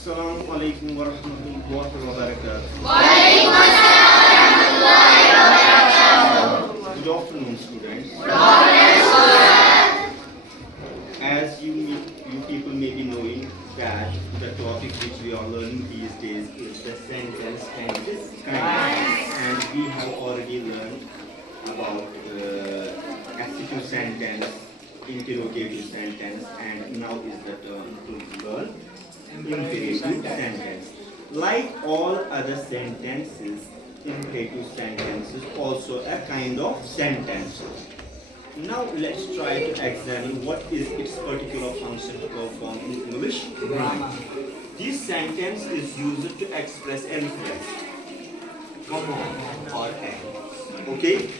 Assalamu alaikum wa rahmatullahi wa barakatuh. Good afternoon, students. As you people may be knowing that the topic which we are learning these days is the sentence tense, and we have already learned about accusative sentence, interrogative sentence, and now is the turn to learn imperative sentence. Like all other sentences, imperative sentence is also a kind of sentence. Now let's try to examine what is its particular function to perform in English grammar. This sentence is used to express a request, command, or act. Okay?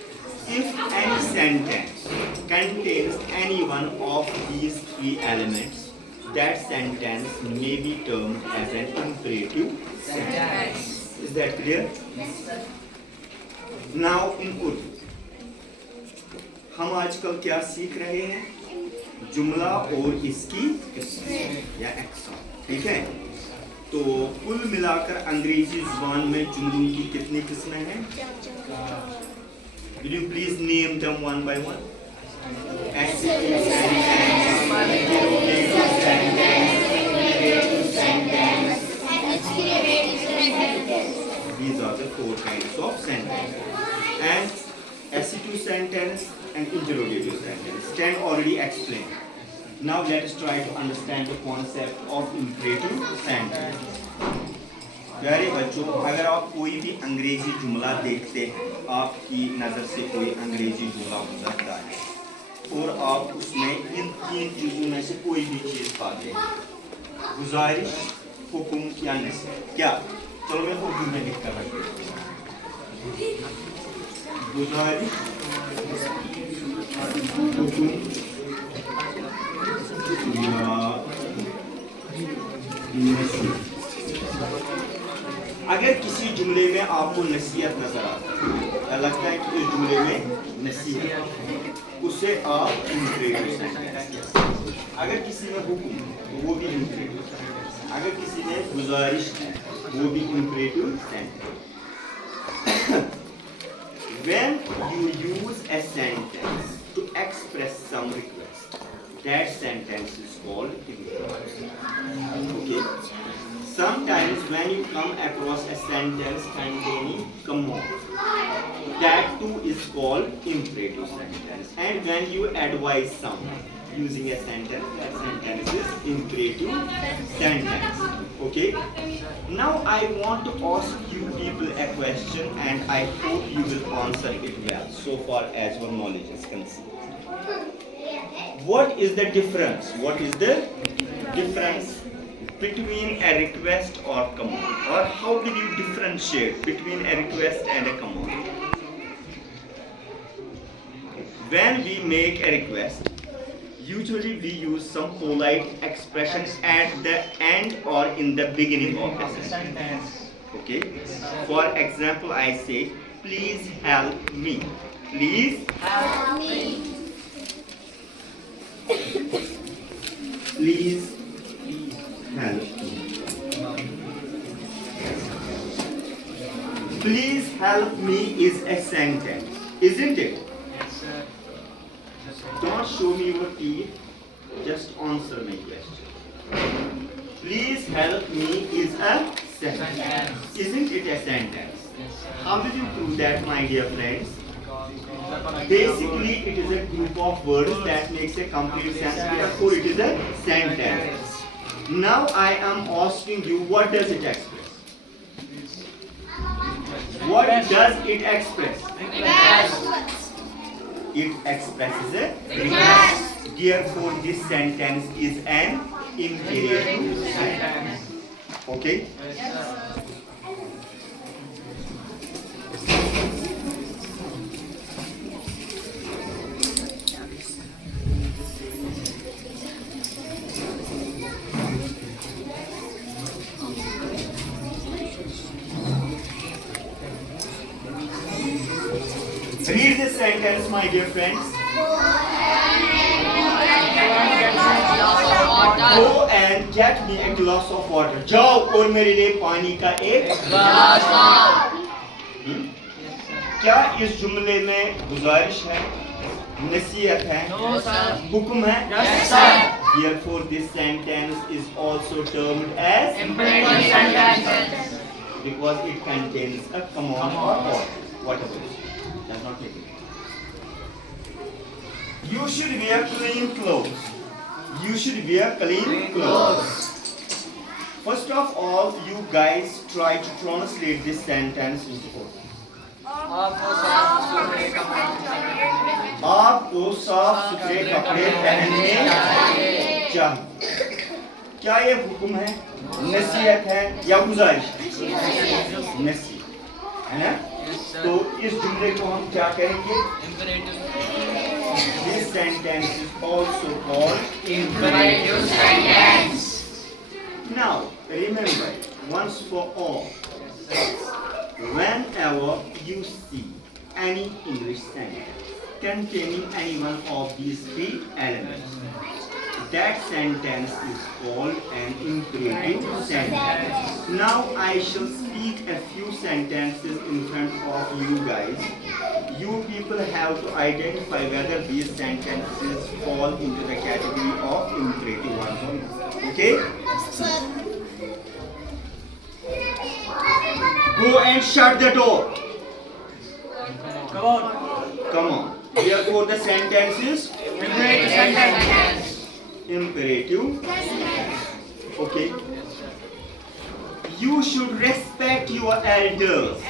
If any sentence contains any one of these three elements, that sentence may be termed as an imperative sentence. Is that clear? Now in Urdu, हम आजकल क्या सीख रहे हैं? जुमला और इसकी या एक्शन, ठीक है? तो कुल मिलाकर अंग्रेजी जुबान में जुमलों की कितनी किस्में हैं? Will you please name them one by one? Accusative sentence, interrogative sentence, imperative sentence. These are the four kinds of sentence. And accusative sentence and interrogative sentence can already explain. Now let us try to understand the concept of imperative sentence. प्यारे बच्चों, अगर आप कोई भी अंग्रेजी जुमला देखते हैं, आपकी नज़र से कोई अंग्रेजी जुमला गुजरता है और आप उसमें इन तीन चीज़ों में से कोई भी चीज़ पाते हैं, गुजारिश, हुक्म या नसीहत, क्या? चलो मैं उर्दू में लिख कर रखता हूँ। गुजारिश, हुक्म या नसीहत। अगर किसी जुमले में आपको नसीहत नजर आता है या लगता है कि इस जुमले में नसीहत है, उससे आप imperative sentence। अगर किसी में हुक्म तो वो भी imperative sentence, अगर किसी में गुजारिश है वो भी imperative sentence। When you use a sentence to express some request, that sentence is called imperative. Okay? Sometimes when you come across a sentence containing command, that too is called imperative sentence. And when you advise someone using a sentence, that sentence is imperative sentence. Okay? Now I want to ask you people a question, and I hope you will answer it well so far as your knowledge is concerned. What is the difference? What is the difference between a request or command? Or how will you differentiate between a request and a command? When we make a request, usually we use some polite expressions at the end or in the beginning of the sentence. Okay? For example, I say, please help me. Please help me. Please help me. Please help me is a sentence, isn't it? Yes, sir. Don't show me your teeth, just answer my question. Please help me is a sentence, isn't it a sentence? How will you prove that, my dear friends? Basically, it is a group of words that makes a complete sentence, therefore it is a sentence. Now I am asking you, what does it express? What does it express? It expresses a request. Therefore, this sentence is an imperative sentence. Okay? Read this sentence, my dear friends. Water Go and get me a glass of water. जाओ और मेरे लिए पानी का एक गिलास लाओ. क्या इस जुमले में गुजारिश है, नसीहत है, हुक्म है? Therefore, this sentence is also termed as imperative sentence because it contains a command or order. Whatever. Does not make it. You should wear clean clothes. You should wear clean clothes. First of all, you guys try to translate this sentence into order. आपको साफ सुथरे कपड़े पहनने चाहिए. क्या ये हुक्म है, नसीहत है या गुजारिश? नसीहत है ना. तो इस जुमले को हम क्या करेंगे? This sentence is also called imperative sentence. Now remember once for all, whenever you see any English sentence containing any one of these three elements, that sentence is called an imperative sentence. Now I shall speak a few sentences in front of you guys. You people have to identify whether these sentences fall into the category of imperative ones or not. Okay? Go and shut the door. Come on. Therefore, the sentence is imperative sentence. Imperative. Okay. You should respect your elders.